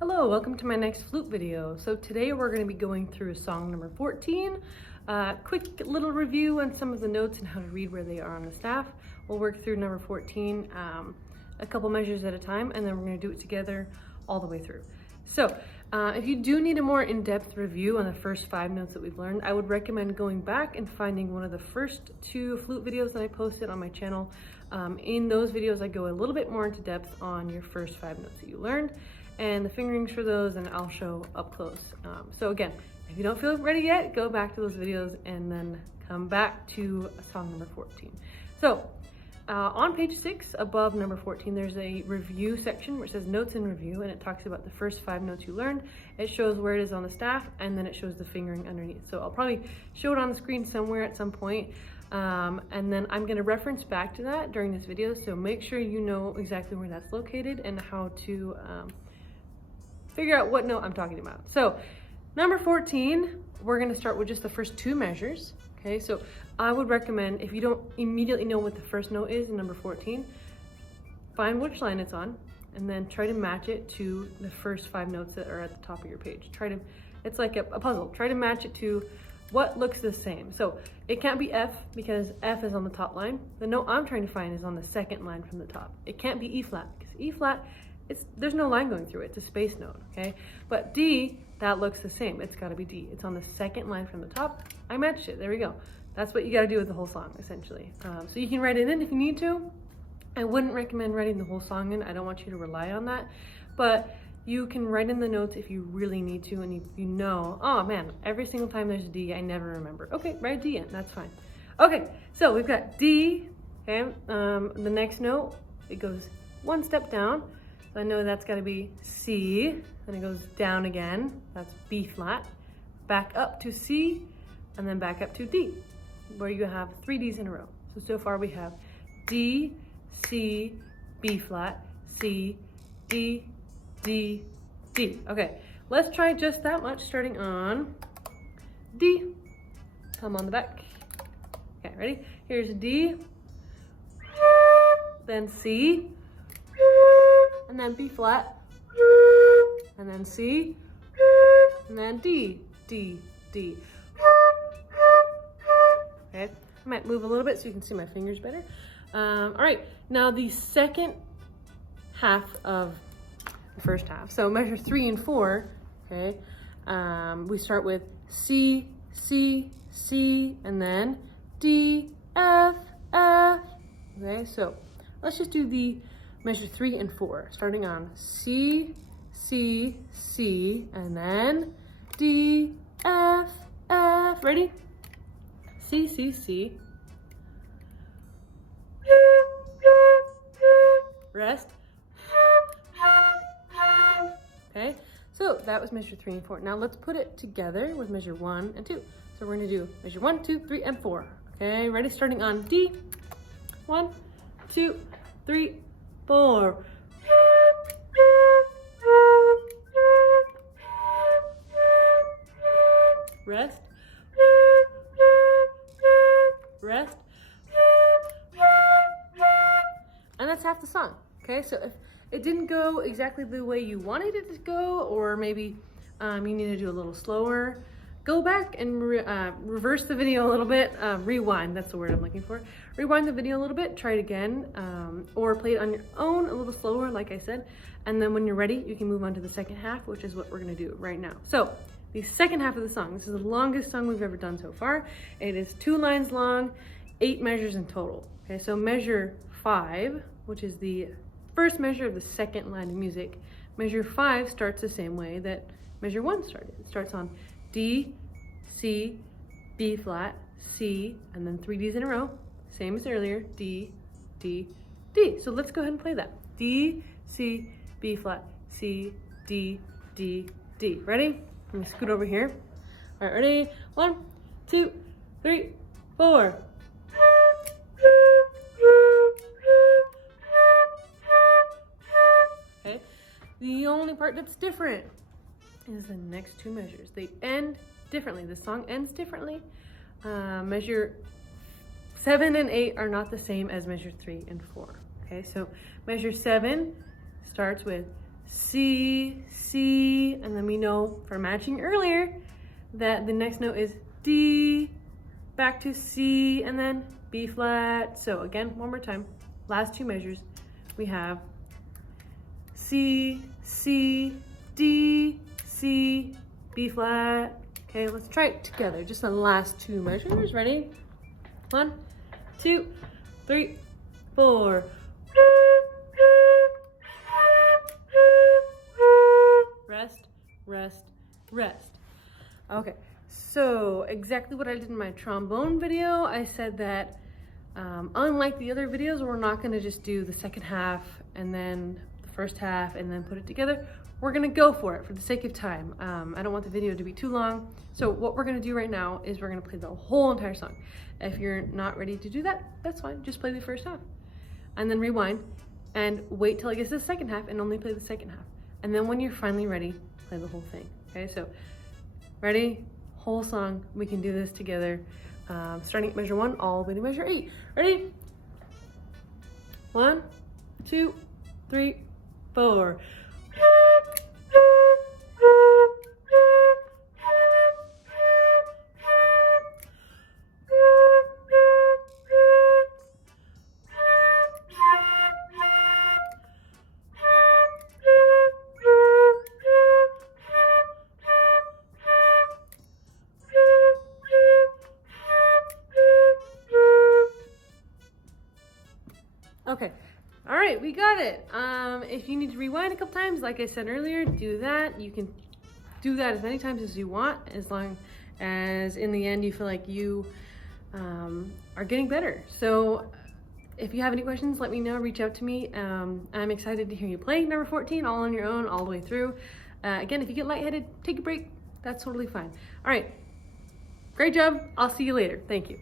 Hello, welcome to my next flute video. So today we're going to be going through song number 14. Quick little review on some of the notes and how to read where they are on the staff. We'll work through number 14 a couple measures at a time, and then we're going to do it together all the way through. So if you do need a more in-depth review on the first 5 notes that we've learned, I would recommend going back and finding one of the first 2 flute videos that I posted on my channel. In those videos I go a little bit more into depth on your first 5 notes that you learned and the fingerings for those, and I'll show up close. So again, if you don't feel ready yet, go back to those videos and then come back to song number 14. So on page 6 above number 14, there's a review section where it says notes and review, and it talks about the first 5 notes you learned. It shows where it is on the staff, and then it shows the fingering underneath. So I'll probably show it on the screen somewhere at some point. And then I'm going to reference back to that during this video, so make sure you know exactly where that's located and how to figure out what note I'm talking about. So number 14, we're going to start with just the first 2 measures. Okay, so I would recommend, if you don't immediately know what the first note is in number 14, find which line it's on and then try to match it to the first 5 notes that are at the top of your page. It's like a puzzle. Try to match it to what looks the same. So it can't be F because F is on the top line. The note I'm trying to find is on the second line from the top. It can't be E flat because E flat, there's no line going through it. It's a space note, okay? But D, that looks the same. It's got to be D. It's on the second line from the top. I matched it. There we go. That's what you got to do with the whole song, essentially. So you can write it in if you need to. I wouldn't recommend writing the whole song in. I don't want you to rely on that. But you can write in the notes if you really need to, and if you know, oh man, every single time there's a D, I never remember. Okay, write D in. That's fine. Okay, so we've got D. Okay, the next note, it goes 1 step down. So I know that's got to be C, then it goes down again, that's B flat, back up to C, and then back up to D, where you have 3 Ds in a row. So far we have D, C, B flat, C, D, D, D. Okay, let's try just that much, starting on D. Come on the back. Okay, ready? Here's D, then C, and then B flat, and then C, and then D, D, D. Okay, I might move a little bit so you can see my fingers better. All right, now the second half of the first half, so measure 3 and 4, okay, we start with C, C, C, and then D, F, F. Okay, so let's just do the measure 3 and 4, starting on C, C, C, and then D, F, F. Ready? C, C, C. Rest. Okay, so that was measure 3 and 4. Now let's put it together with measure 1 and 2. So we're going to do measure 1, 2, 3, and 4. Okay, ready? Starting on D. 1, 2, 3, 4. Rest. Rest. And that's half the song. Okay, so if it didn't go exactly the way you wanted it to go, or maybe you need to do a little slower, go back and reverse the video a little bit. Rewind, that's the word I'm looking for. Rewind the video a little bit, try it again, or play it on your own a little slower, like I said. And then when you're ready, you can move on to the second half, which is what we're gonna do right now. So the second half of the song, this is the longest song we've ever done so far. It is 2 lines long, 8 measures in total. Okay, so measure 5, which is the first measure of the second line of music. Measure 5 starts the same way that measure 1 started. It starts on D, C, B flat, C, and then 3 Ds in a row. Same as earlier, D, D, D. So let's go ahead and play that. D, C, B flat, C, D, D, D. Ready? Let me scoot over here. All right, ready? 1, 2, 3, 4. Okay, the only part that's different is the next 2 measures. They end differently. The song ends differently. Measure 7 and 8 are not the same as measure 3 and 4. Okay, so measure 7 starts with C, C, C, and then we know from matching earlier that the next note is D, back to C, and then B flat. So again, one more time, last two measures, we have C, C, D, C, B flat. Okay, let's try it together. Just the last two measures. Ready? 1, 2, 3, 4. Rest, rest, rest. Okay, so exactly what I did in my trombone video, I said that unlike the other videos, we're not gonna just do the second half and then the first half and then put it together. We're gonna go for it for the sake of time. I don't want the video to be too long. So what we're gonna do right now is we're gonna play the whole entire song. If you're not ready to do that, that's fine. Just play the first half and then rewind and wait till it gets to the second half and only play the second half. And then when you're finally ready, play the whole thing. Okay, so ready? Whole song. We can do this together. Starting at measure 1 all the way to measure 8. Ready? 1, 2, 3, 4. Okay, all right, we got it. If you need to rewind a couple times, like I said earlier, do that. You can do that as many times as you want, as long as in the end you feel like you are getting better. So if you have any questions, let me know, reach out to me. I'm excited to hear you play number 14 all on your own, all the way through. Again, if you get lightheaded, take a break. That's totally fine. All right, great job. I'll see you later. Thank you.